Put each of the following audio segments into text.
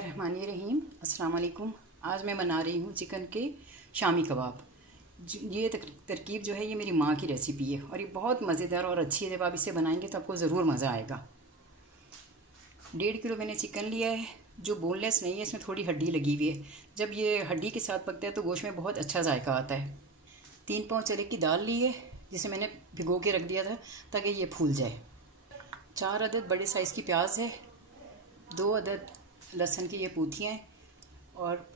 बिस्मिल्लाहिर्रहमानिर्रहीम। अस्सलाम वालेकुम। आज मैं बना रही हूँ चिकन के शामी कबाब। ये तरकीब जो है ये मेरी माँ की रेसिपी है और ये बहुत मज़ेदार और अच्छी है। जब आप इसे बनाएंगे तो आपको ज़रूर मज़ा आएगा। 1.5 किलो मैंने चिकन लिया है जो बोनलेस नहीं है, इसमें थोड़ी हड्डी लगी हुई है। जब ये हड्डी के साथ पकता है तो गोश्त में बहुत अच्छा जायका आता है। 3 पाव चने की दाल ली है जिसे मैंने भिगो के रख दिया था ताकि ये फूल जाए। 4 अदद बड़े साइज़ की प्याज है, 2 अदद लहसुन की ये पूथियाँ हैं और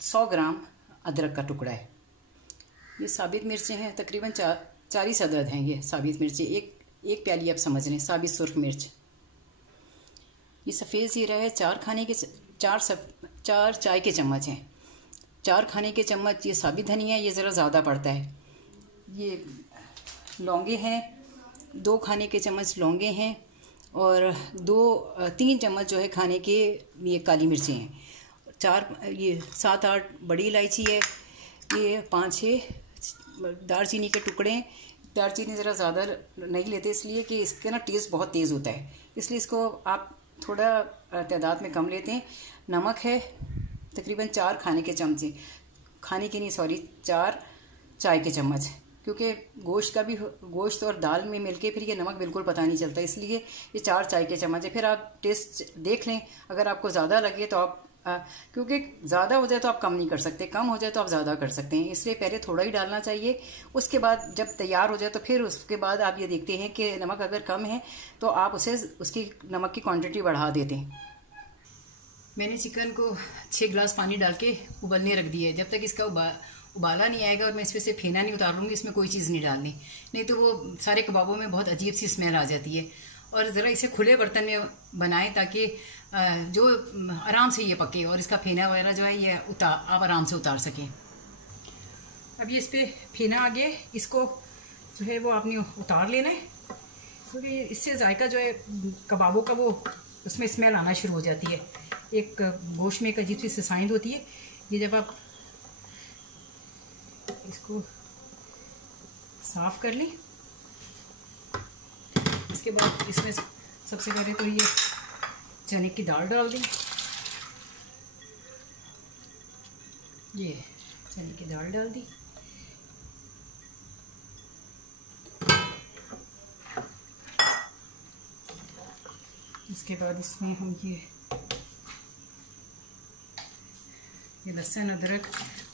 100 ग्राम अदरक का टुकड़ा है। ये साबित मिर्चें हैं, तकरीबन 40 अदद हैं ये साबित मिर्चें। एक प्याली आप समझ लें साबित सुर्ख मिर्च। ये सफ़ेद ज़ीरा है, 4 चाय के चम्मच हैं। 4 खाने के चम्मच ये साबित धनिया है, ये ज़रा ज़्यादा पड़ता है। ये लौंगे हैं, 2 खाने के चम्मच लौंगे हैं और 3 चम्मच जो है खाने के ये काली मिर्चें हैं। ये 7-8 बड़ी इलायची है। ये 5-6 दालचीनी के टुकड़े हैं। दालचीनी ज़रा ज़्यादा नहीं लेते इसलिए कि इसका ना टेस्ट बहुत तेज़ होता है, इसलिए इसको आप थोड़ा तादाद में कम लेते हैं। नमक है तकरीबन 4 खाने के चमचे, 4 चाय के चम्मच, क्योंकि गोश्त और दाल में मिलके फिर ये नमक बिल्कुल पता नहीं चलता, इसलिए ये 4 चाय के चम्मच है। फिर आप टेस्ट देख लें, अगर आपको ज़्यादा लगे तो आप क्योंकि ज़्यादा हो जाए तो आप कम नहीं कर सकते, कम हो जाए तो आप ज़्यादा कर सकते हैं, इसलिए पहले थोड़ा ही डालना चाहिए। उसके बाद जब तैयार हो जाए तो फिर उसके बाद आप ये देखते हैं कि नमक अगर कम है तो आप उसकी नमक की क्वांटिटी बढ़ा देते हैं। मैंने चिकन को 6 गिलास पानी डाल के उबलने रख दिया है। जब तक इसका उबाला नहीं आएगा और मैं इसमें से फेना नहीं उतार लूँगी, इसमें कोई चीज़ नहीं डालनी, नहीं तो वो सारे कबाबों में बहुत अजीब सी स्मेल आ जाती है। और ज़रा इसे खुले बर्तन में बनाएं ताकि जो आराम से ये पके और इसका फेना वगैरह जो है ये आप आराम से उतार सकें। अब ये इस पर फेना आ गया, इसको जो है वो आपने उतार लेना है, क्योंकि इससे जायका जो है कबाबों का वो उसमें स्मेल आना शुरू हो जाती है। एक गोश्त में एक अजीब सी ससाइंद होती है। ये जब आप इसको साफ़ कर लें, इसके बाद इसमें सबसे पहले तो ये चने की दाल डाल दें। ये चने की दाल डाल दी। इसके बाद इसमें हम ये लहसुन अदरक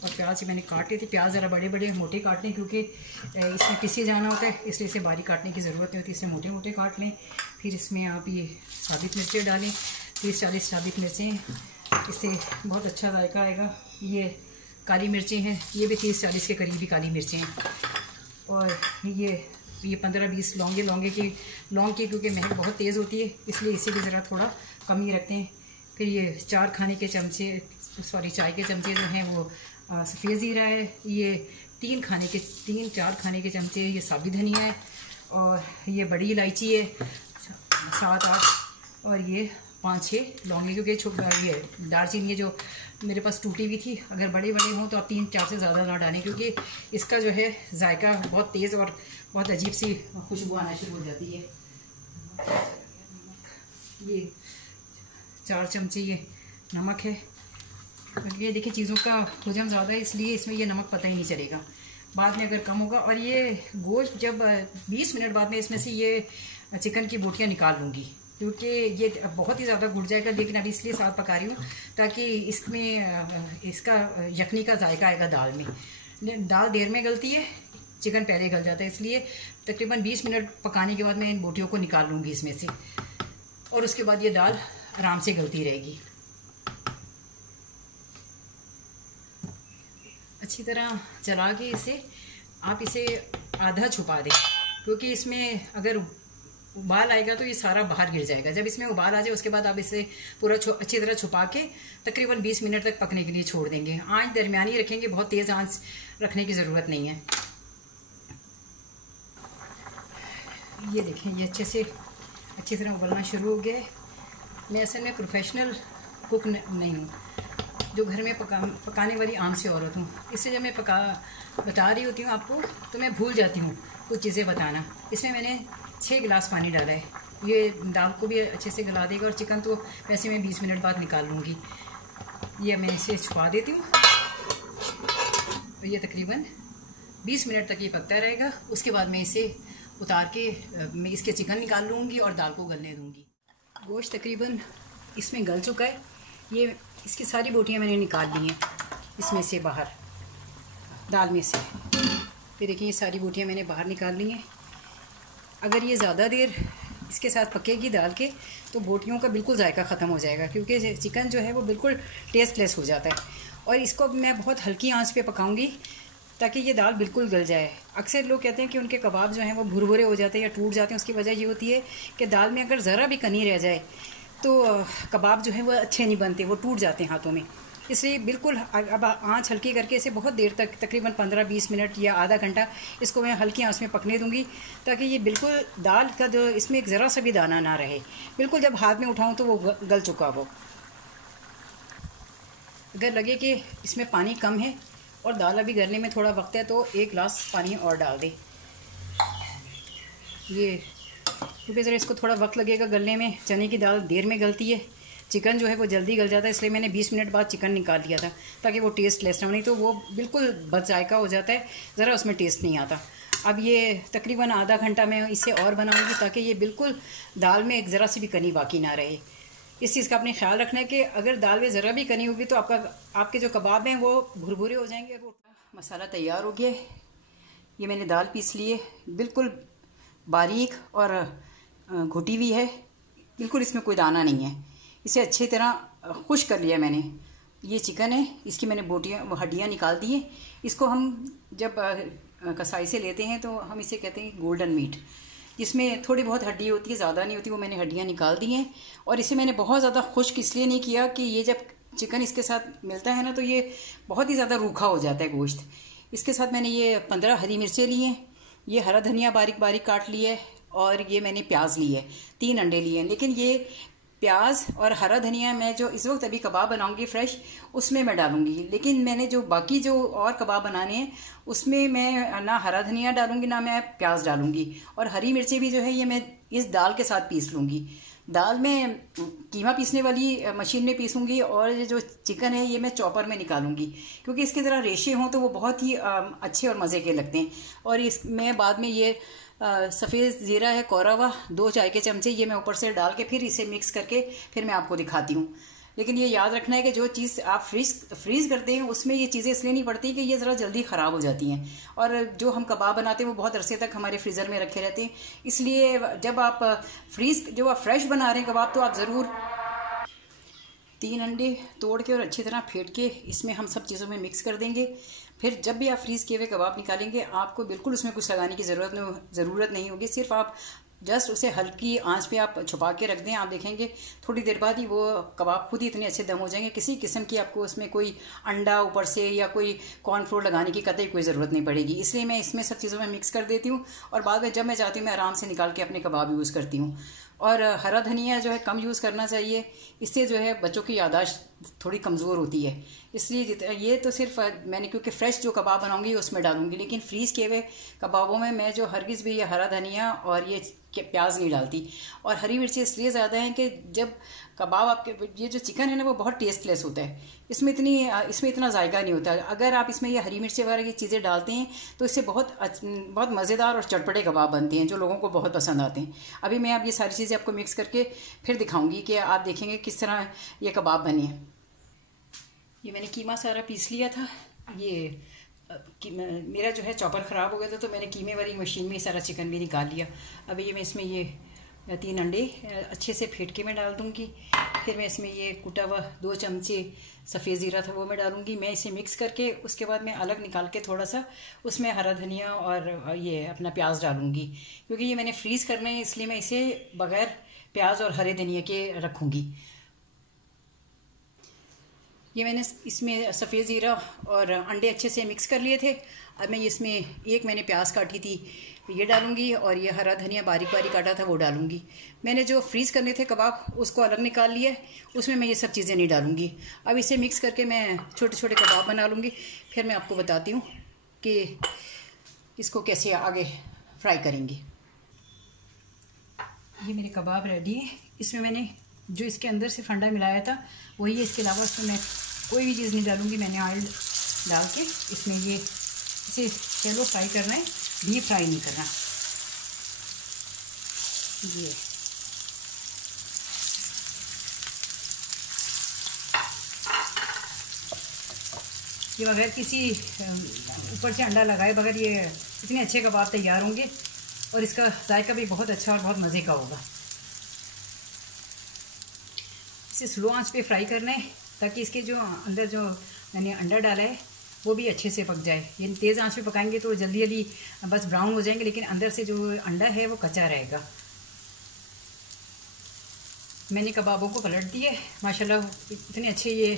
और प्याज मैंने काटे थे। प्याज ज़रा बड़े बड़े मोटे काटने, क्योंकि इसमें पिसे जाना होता है, इसलिए इसे बारीक काटने की ज़रूरत नहीं होती, इसे मोटे मोटे काट लें। फिर इसमें आप ये साबित मिर्चें डालें, 30-40 साबित मिर्चें, इससे बहुत अच्छा जायका आएगा। ये काली मिर्चें हैं, ये भी 30-40 के करीब ही काली मिर्चें हैं। और ये 15-20 लौंग की क्योंकि महक बहुत तेज़ होती है, इसलिए इसे भी ज़रा थोड़ा कम ही रखते हैं। फिर ये 4 चाय के चमचे जो हैं वो सफ़ेद ज़ीरा है। ये 3-4 खाने के चमचे ये साबित धनिया है और ये बड़ी इलायची है 7-8 और ये 5-6 लौंगे, क्योंकि ये दालचीनी है जो मेरे पास टूटी हुई थी। अगर बड़े हों तो आप 3-4 से ज़्यादा ना डालें, क्योंकि इसका जो है जायका बहुत तेज़ और बहुत अजीब सी खुशबू आना शुरू हो जाती है। ये 4 चमचे ये नमक है। ये देखिए चीज़ों का हजम ज़्यादा है, इसलिए इसमें ये नमक पता ही नहीं चलेगा, बाद में अगर कम होगा। और ये गोश्त जब 20 मिनट बाद में इसमें से ये चिकन की बोटियाँ निकाल लूँगी, क्योंकि ये बहुत ही ज़्यादा घुट जाएगा, लेकिन अभी इसलिए साथ पका रही हूँ ताकि इसमें इसका यखनी का जायका आएगा दाल में। दाल देर में गलती है, चिकन पहले गल जाता है, इसलिए तकरीबन 20 मिनट पकाने के बाद मैं इन बोटियों को निकाल लूँगी इसमें से, और उसके बाद ये दाल आराम से गलती रहेगी। अच्छी तरह चला के आप इसे आधा छुपा दें, क्योंकि इसमें अगर उबाल आएगा तो ये सारा बाहर गिर जाएगा। जब इसमें उबाल आ जाए उसके बाद आप इसे पूरा अच्छी तरह छुपा के तकरीबन 20 मिनट तक पकने के लिए छोड़ देंगे। आंच दरमियानी रखेंगे, बहुत तेज़ आंच रखने की ज़रूरत नहीं है। ये देखें ये अच्छी तरह उबलना शुरू हो गया है। मैं असल में प्रोफेशनल कुक नहीं हूँ, जो घर में पकाने वाली आम सी औरत हूँ, इससे जब मैं बता रही होती हूँ आपको तो मैं भूल जाती हूँ कुछ चीज़ें बताना। इसमें मैंने 6 गिलास पानी डाला है। ये दाल को भी अच्छे से गला देगा और चिकन तो वैसे मैं 20 मिनट बाद निकाल लूँगी। ये मैं इसे छुपा देती हूँ। और ये तकरीबन 20 मिनट तक ये पकता रहेगा। उसके बाद मैं इसे उतार के मैं इसके चिकन निकाल लूँगी और दाल को गलने दूँगी। गोश्त तकरीबन इसमें गल चुका है। ये इसकी सारी बोटियाँ मैंने निकाल ली हैं इसमें से बाहर, दाल में से। फिर देखिए ये सारी बोटियाँ मैंने बाहर निकाल ली हैं। अगर ये ज़्यादा देर इसके साथ पकेगी दाल के तो बोटियों का बिल्कुल जायका ख़त्म हो जाएगा, क्योंकि चिकन जो है वो बिल्कुल टेस्टलेस हो जाता है। और इसको मैं बहुत हल्की आंच पे पकाऊंगी ताकि ये दाल बिल्कुल गल जाए। अक्सर लोग कहते हैं कि उनके कबाब जो हैं वो भुरभुरे हो जाते हैं या टूट जाते हैं। उसकी वजह ये होती है कि दाल में अगर ज़रा भी कनी रह जाए तो कबाब जो है वो अच्छे नहीं बनते, वो टूट जाते हैं हाथों में। इसलिए बिल्कुल अब आंच हल्की करके इसे बहुत देर तक, तकरीबन 15-20 मिनट या आधा घंटा इसको मैं हल्की आंच में पकने दूंगी, ताकि ये बिल्कुल दाल का जो इसमें एक ज़रा सा भी दाना ना रहे। बिल्कुल जब हाथ में उठाऊं तो वो गल चुका हो। अगर लगे कि इसमें पानी कम है और दाल अभी गलने में थोड़ा वक्त है तो 1 गिलास पानी और डाल दें। ये क्योंकि ज़रा इसको थोड़ा वक्त लगेगा गलने में। चने की दाल देर में गलती है, चिकन जो है वो जल्दी गल जाता है। इसलिए मैंने 20 मिनट बाद चिकन निकाल लिया था ताकि वो टेस्ट लेस ना हो, नहीं तो वो बिल्कुल बदजायका हो जाता है, ज़रा उसमें टेस्ट नहीं आता। अब ये तकरीबन आधा घंटा मैं इसे और बनाऊंगी ताकि ये बिल्कुल दाल में एक ज़रा सी भी कनी बाकी ना रहे। इस चीज़ का आपने ख्याल रखना है कि अगर दाल में ज़रा भी कनी होगी तो आपके जो कबाब हैं वो भुरभुरे हो जाएंगे। वो मसाला तैयार हो गया। ये मैंने दाल पीस ली है, बिल्कुल बारीक और घुटी हुई है, बिल्कुल इसमें कोई दाना नहीं है। इसे अच्छी तरह खुश कर लिया मैंने। ये चिकन है, इसकी मैंने हड्डियाँ निकाल दी हैं। इसको हम जब कसाई से लेते हैं तो हम इसे कहते हैं गोल्डन मीट, जिसमें थोड़ी बहुत हड्डी होती है, ज़्यादा नहीं होती। वो मैंने हड्डियाँ निकाल दी हैं। और इसे मैंने बहुत ज़्यादा खुश्क इसलिए नहीं किया कि ये जब चिकन इसके साथ मिलता है ना तो ये बहुत ही ज़्यादा रूखा हो जाता है गोश्त। इसके साथ मैंने ये 15 हरी मिर्चें ली हैं, ये हरा धनिया बारीक बारीक काट लिया है, और ये मैंने प्याज ली है, 3 अंडे लिए हैं। लेकिन ये प्याज और हरा धनिया मैं जो इस वक्त अभी कबाब बनाऊंगी फ्रेश, उसमें मैं डालूंगी। लेकिन मैंने जो बाकी जो और कबाब बनाने हैं उसमें मैं ना हरा धनिया डालूंगी ना मैं प्याज डालूंगी। और हरी मिर्ची भी जो है ये मैं इस दाल के साथ पीस लूँगी। दाल में कीमा पीसने वाली मशीन में पीसूँगी और ये जो चिकन है ये मैं चॉपर में निकालूंगी, क्योंकि इसके ज़रा रेशे हों तो वो बहुत ही अच्छे और मज़े के लगते हैं। और इसमें बाद में ये सफ़ेद ज़ीरा है कोरा हुआ, 2 चाय के चमचे, ये मैं ऊपर से डाल के फिर इसे मिक्स करके फिर मैं आपको दिखाती हूँ। लेकिन ये याद रखना है कि जो चीज़ आप फ्रीज़ करते हैं उसमें ये चीज़ें इसलिए नहीं पड़ती कि ये ज़रा जल्दी ख़राब हो जाती हैं। और जो हम कबाब बनाते हैं वो बहुत अरसे तक हमारे फ्रीज़र में रखे रहते हैं। इसलिए जब आप जब आप फ्रेश बना रहे हैं कबाब तो आप ज़रूर 3 अंडे तोड़ के और अच्छी तरह फेंट के इसमें हम सब चीज़ों में मिक्स कर देंगे। फिर जब भी आप फ्रीज़ किए हुए कबाब निकालेंगे आपको बिल्कुल उसमें कुछ लगाने की ज़रूरत नहीं होगी। सिर्फ आप जस्ट उसे हल्की आंच पे आप छुपा के रख दें। आप देखेंगे थोड़ी देर बाद ही वो कबाब खुद ही इतने अच्छे दम हो जाएंगे। किसी किस्म की आपको उसमें कोई अंडा ऊपर से या कोई कॉर्नफ्लोर लगाने की कतई कोई ज़रूरत नहीं पड़ेगी। इसलिए मैं इसमें सब चीज़ों में मिक्स कर देती हूँ और बाद में जब मैं चाहती हूँ मैं आराम से निकाल के अपने कबाब यूज़ करती हूँ। और हरा धनिया जो है कम यूज़ करना चाहिए, इससे जो है बच्चों की याददाश्त थोड़ी कमज़ोर होती है। इसलिए ये तो सिर्फ मैंने क्योंकि फ़्रेश जो कबाब बनाऊंगी उसमें डालूंगी, लेकिन फ्रीज़ किए हुए कबाबों में मैं जो हरगिज़ भी ये हरा धनिया और ये प्याज नहीं डालती। और हरी मिर्ची इसलिए ज़्यादा हैं कि जब कबाब आपके ये जो चिकन है ना वो बहुत टेस्टलेस होता है, इसमें इतना जायका नहीं होता। अगर आप इसमें ये हरी मिर्ची वगैरह की चीज़ें डालते हैं तो इससे बहुत मज़ेदार और चटपटे कबाब बनते हैं जो लोगों को बहुत पसंद आते हैं। अभी मैं अब ये सारी चीज़ें आपको मिक्स करके फिर दिखाऊंगी कि आप देखेंगे किस तरह ये कबाब बने हैं। ये मैंने कीमा सारा पीस लिया था। ये मेरा जो है चॉपर ख़राब हो गया था तो मैंने कीमे वाली मशीन में सारा चिकन भी निकाल लिया। अभी ये मैं इसमें ये 3 अंडे अच्छे से फेंट के मैं डाल दूँगी। फिर मैं इसमें ये कुटा हुआ 2 चमचे सफ़ेद ज़ीरा था वो मैं डालूँगी। मैं इसे मिक्स करके उसके बाद मैं अलग निकाल के थोड़ा सा उसमें हरा धनिया और ये अपना प्याज डालूँगी, क्योंकि ये मैंने फ्रीज़ करना है इसलिए मैं इसे बग़ैर प्याज और हरे धनिया के रखूँगी। ये मैंने इसमें सफ़ेद ज़ीरा और अंडे अच्छे से मिक्स कर लिए थे। अब मैं इसमें एक मैंने प्याज काटी थी ये डालूंगी और ये हरा धनिया बारीक बारीक काटा था वो डालूंगी। मैंने जो फ्रीज़ करने थे कबाब उसको अलग निकाल लिया है, उसमें मैं ये सब चीज़ें नहीं डालूंगी। अब इसे मिक्स करके मैं छोटे छोटे कबाब बना लूँगी। फिर मैं आपको बताती हूँ कि इसको कैसे आगे फ्राई करेंगे। ये मेरे कबाब रेडी है। इसमें मैंने जो इसके अंदर से फंडा मिलाया था वही है, इसके अलावा उसमें मैं कोई भी चीज़ नहीं डालूँगी। मैंने ऑयल डाल के इसमें ये इसे चलो फ्राई करना है, डीप फ्राई नहीं करना। ये बगैर किसी ऊपर से अंडा लगाए बगैर ये इतने अच्छे कबाब तैयार होंगे और इसका जायका भी बहुत अच्छा और बहुत मज़े का होगा। इसे स्लो आंच पे फ्राई करना है ताकि इसके जो अंदर जो मैंने अंडा डाला है वो भी अच्छे से पक जाए। ये तेज़ आंच पे पकाएंगे तो जल्दी जल्दी बस ब्राउन हो जाएंगे, लेकिन अंदर से जो अंडा है वो कच्चा रहेगा। मैंने कबाबों को पलट दिए, माशाल्लाह इतने अच्छे ये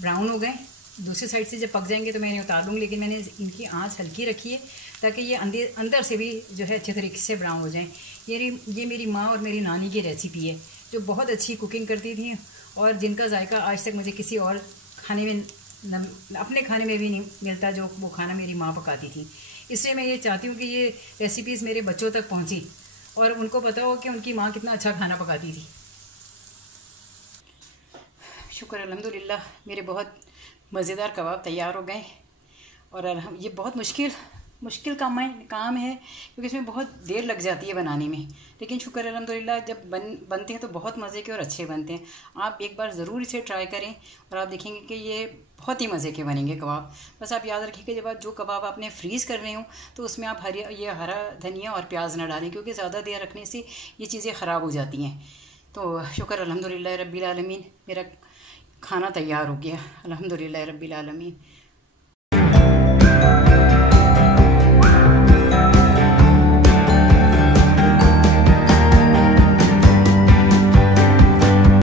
ब्राउन हो गए। दूसरी साइड से जब पक जाएंगे तो मैं इन्हें उतार लूँगी, लेकिन मैंने इनकी आंच हल्की रखी है ताकि ये अंदर से भी जो है अच्छे तरीके से ब्राउन हो जाएं। ये मेरी माँ और मेरी नानी की रेसिपी है जो बहुत अच्छी कुकिंग करती थी और जिनका जायका आज तक मुझे किसी और खाने में अपने खाने में भी नहीं मिलता जो वो खाना मेरी माँ पकाती थी। इसलिए मैं ये चाहती हूँ कि ये रेसिपीज़ मेरे बच्चों तक पहुँची और उनको पता हो कि उनकी माँ कितना अच्छा खाना पकाती थी। शुक्र अल्हम्दुलिल्लाह मेरे बहुत मज़ेदार कबाब तैयार हो गए। और ये बहुत मुश्किल काम है क्योंकि इसमें बहुत देर लग जाती है बनाने में, लेकिन शुक्र अल्हम्दुलिल्लाह जब बनते हैं तो बहुत मज़े के और अच्छे बनते हैं। आप एक बार ज़रूर इसे ट्राई करें और आप देखेंगे कि ये बहुत ही मज़े के बनेंगे कबाब। बस आप याद रखिए कि जब जो कबाब आपने फ्रीज़ कर रहे हो तो उसमें आप हरा धनिया और प्याज ना डालें, क्योंकि ज़्यादा देर रखने से ये चीज़ें ख़राब हो जाती हैं। तो शुक्र अल्हम्दुलिल्लाह रब्बिल आलमीन, मेरा खाना तैयार हो गया अल्हम्दुलिल्लाह रब्बिल आलमीन।